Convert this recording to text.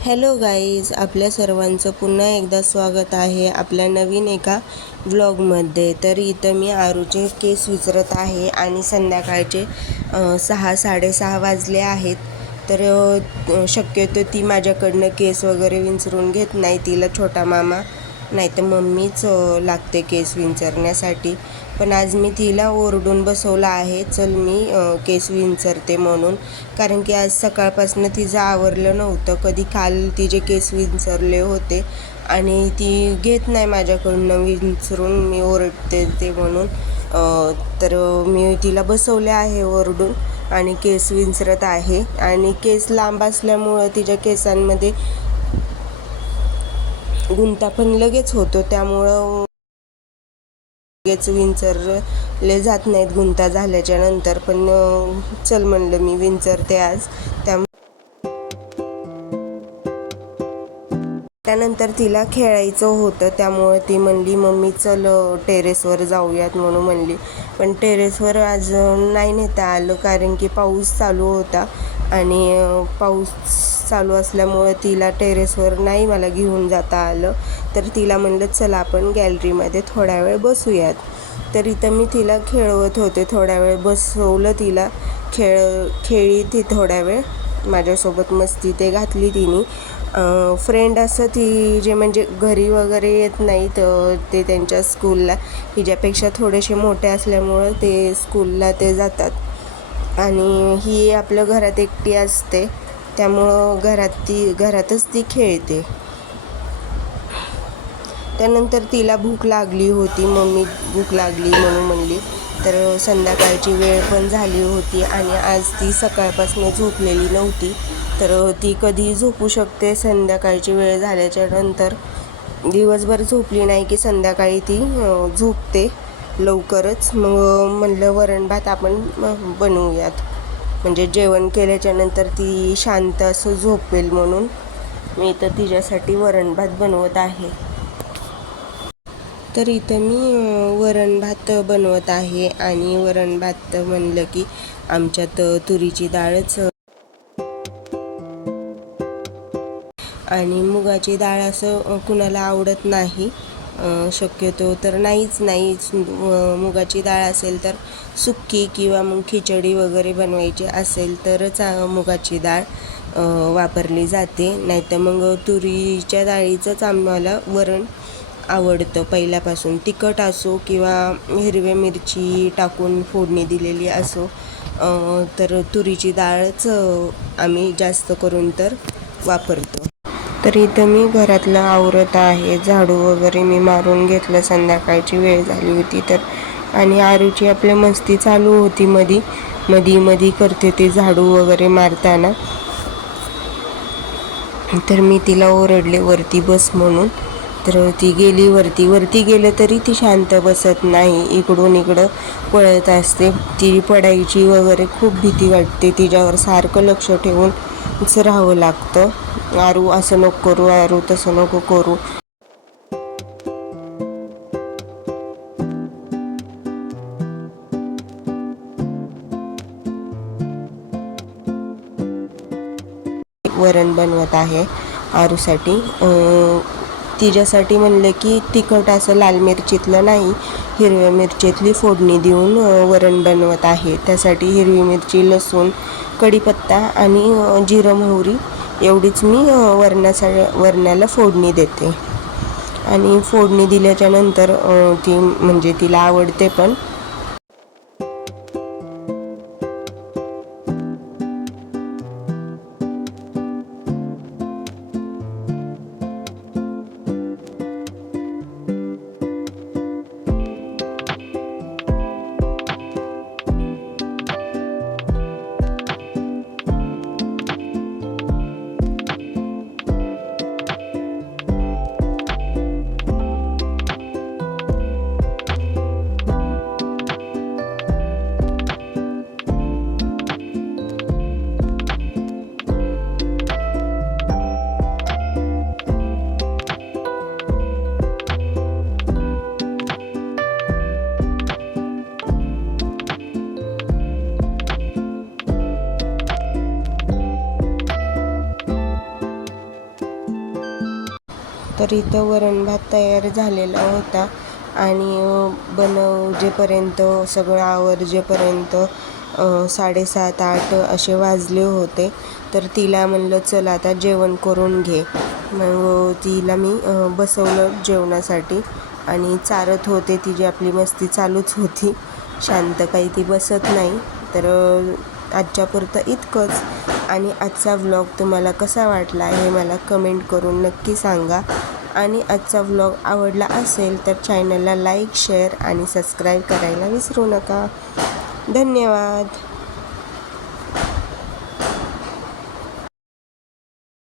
Hello guys, आपल्या सर्वांचं पुन्हा एकदा स्वागत आहे आपल्या नवीन एका व्लॉगमध्ये. तर इथं मी आरूचे केस विचारत आहे आणि संध्याकाळचे 6-6:30 वाजले आहेत. तर शक्यतो ती माझ्याकडनं केस वगैरे विंचरून घेत नाही. तिला छोटा मामा नाही तर मम्मीच लागते केस विंचरण्यासाठी. पण आज मी तिला ओरडून बसवलं आहे, चल मी केस विंचरते म्हणून. कारण की आज सकाळपासून तिचं आवरलं नव्हतं. कधी काल तिचे केस विंचरले होते आणि ती घेत नाही माझ्याकडनं विंचरून, मी ओरडते ते म्हणून. तर मी तिला बसवले आहे ओरडून आणि केस विंचरत आहे. आणि केस लांब असल्यामुळं तिच्या केसांमध्ये गुंता पण लगेच होतो, त्यामुळं लगेच विंचरले जात नाहीत गुंता झाल्याच्या नंतर. पण चल म्हणलं मी विंचरते आज. त्यानंतर तिला खेळायचं होतं, त्यामुळं ती म्हणली मम्मी चल टेरेसवर जाऊयात म्हणून म्हणली. पण टेरेसवर आज नाही नेता आलं, कारण की पाऊस चालू होता आणि पाऊस चालू असल्यामुळं तिला टेरेसवर नाही मला घेऊन जाता आलं. तर तिला म्हणलं चला आपण गॅलरीमध्ये थोडा वेळ बसूयात. तर इथं मी तिला खेळवत होते, थोड्या वेळ बसवलं तिला. खेळी ती थोड्या वेळ माझ्यासोबत, मस्ती ते घातली तिने. फ्रेंड असं ती जे म्हणजे घरी वगैरे येत नाहीत, ते त्यांच्या स्कूलला हिच्यापेक्षा थोडेसे मोठे असल्यामुळं ते स्कूलला ते जातात आणि ही आपल्या घरात एकटी असते, त्यामुळं घरातच ती खेळते. त्यानंतर तिला भूक लागली होती, मम्मी भूक लागली म्हणून म्हणली. तर संध्याकाळची वेळ पण झाली होती आणि आज ती सकाळपासून झोपलेली नव्हती. तर ती कधी झोपू शकते संध्याकाळची वेळ झाल्याच्या नंतर. दिवसभर झोपली नाही की संध्याकाळी ती झोपते लवकरच. मग म्हणलं वरण भात आपण बनवूयात, म्हणजे जेवण केल्याच्या नंतर ती शांत असं झोपेल म्हणून मी तर तिच्यासाठी वरण भात बनवत आहे. तर इथं मी वरण भात बनवत आहे आणि वरण भात म्हणलं की आमच्यात तुरीची डाळच आणि मुगाची डाळ असं कुणाला आवडत नाही. शक्यतो तर नाहीच. मुगाची डाळ असेल तर सुक्की किंवा मग खिचडी वगैरे बनवायची असेल तरच मुगाची डाळ वापरली जाते. नाहीतर मग तुरीच्या डाळीचंच आम्हाला वरण आवडतं पहिल्यापासून. तिखट असो किंवा हिरव्या मिरची टाकून फोडणी दिलेली असो, तर तुरीची डाळच आम्ही जास्त करून तर वापरतो. तर इथं मी घरातलं आवरत आहे, झाडू वगैरे मी मारून घेतलं, संध्याकाळची वेळ झाली होती तर. आणि आरूची आपल्या मस्ती चालू होती, मधी करते ते झाडू वगैरे मारताना. तर मी तिला ओरडले वरती बस म्हणून. तर ती गेली वरती गेलं तरी ती शांत बसत नाही, इकडून इकडं पळत असते. ती पडायची वगैरे खूप भीती वाटते, तिच्यावर सारखं लक्ष ठेवूनच राहावं लागतं. आरू असं नको करू, आरू तसं नको करू. वरण बनवत आहे आरूसाठी. तिच्यासाठी म्हणलं की तिखट असं लाल मिरचीतलं नाही, हिरव्या मिरचीतली फोडणी देऊन वरण बनवत आहे. त्यासाठी हिरवी मिरची, लसूण, कढीपत्ता आणि जिरं मोहरी एवढीच मी वरणाला फोडणी देते. आणि फोडणी दिल्याच्या नंतर ती म्हणजे तिला आवडते पण. तर इथं वरण भात तयार झालेला होता आणि बनवजेपर्यंत सगळं आवरजेपर्यंत 7:30-8 असे वाजले होते. तर तिला म्हणलं चल आता जेवण करून घे. मग तिला मी बसवलं जेवणासाठी आणि चारत होते. तिची आपली मस्ती चालूच होती, शांत काही ती बसत नाही. तर आजच्यापुरतं इतकंच. आणि आजचा व्लॉग तुम्हाला कसा वाटला हे मला कमेंट करून नक्की सांगा. आणि आजचा व्लॉग आवडला असेल तर चॅनलला लाईक, शेअर आणि सबस्क्राईब करायला विसरू नका. धन्यवाद.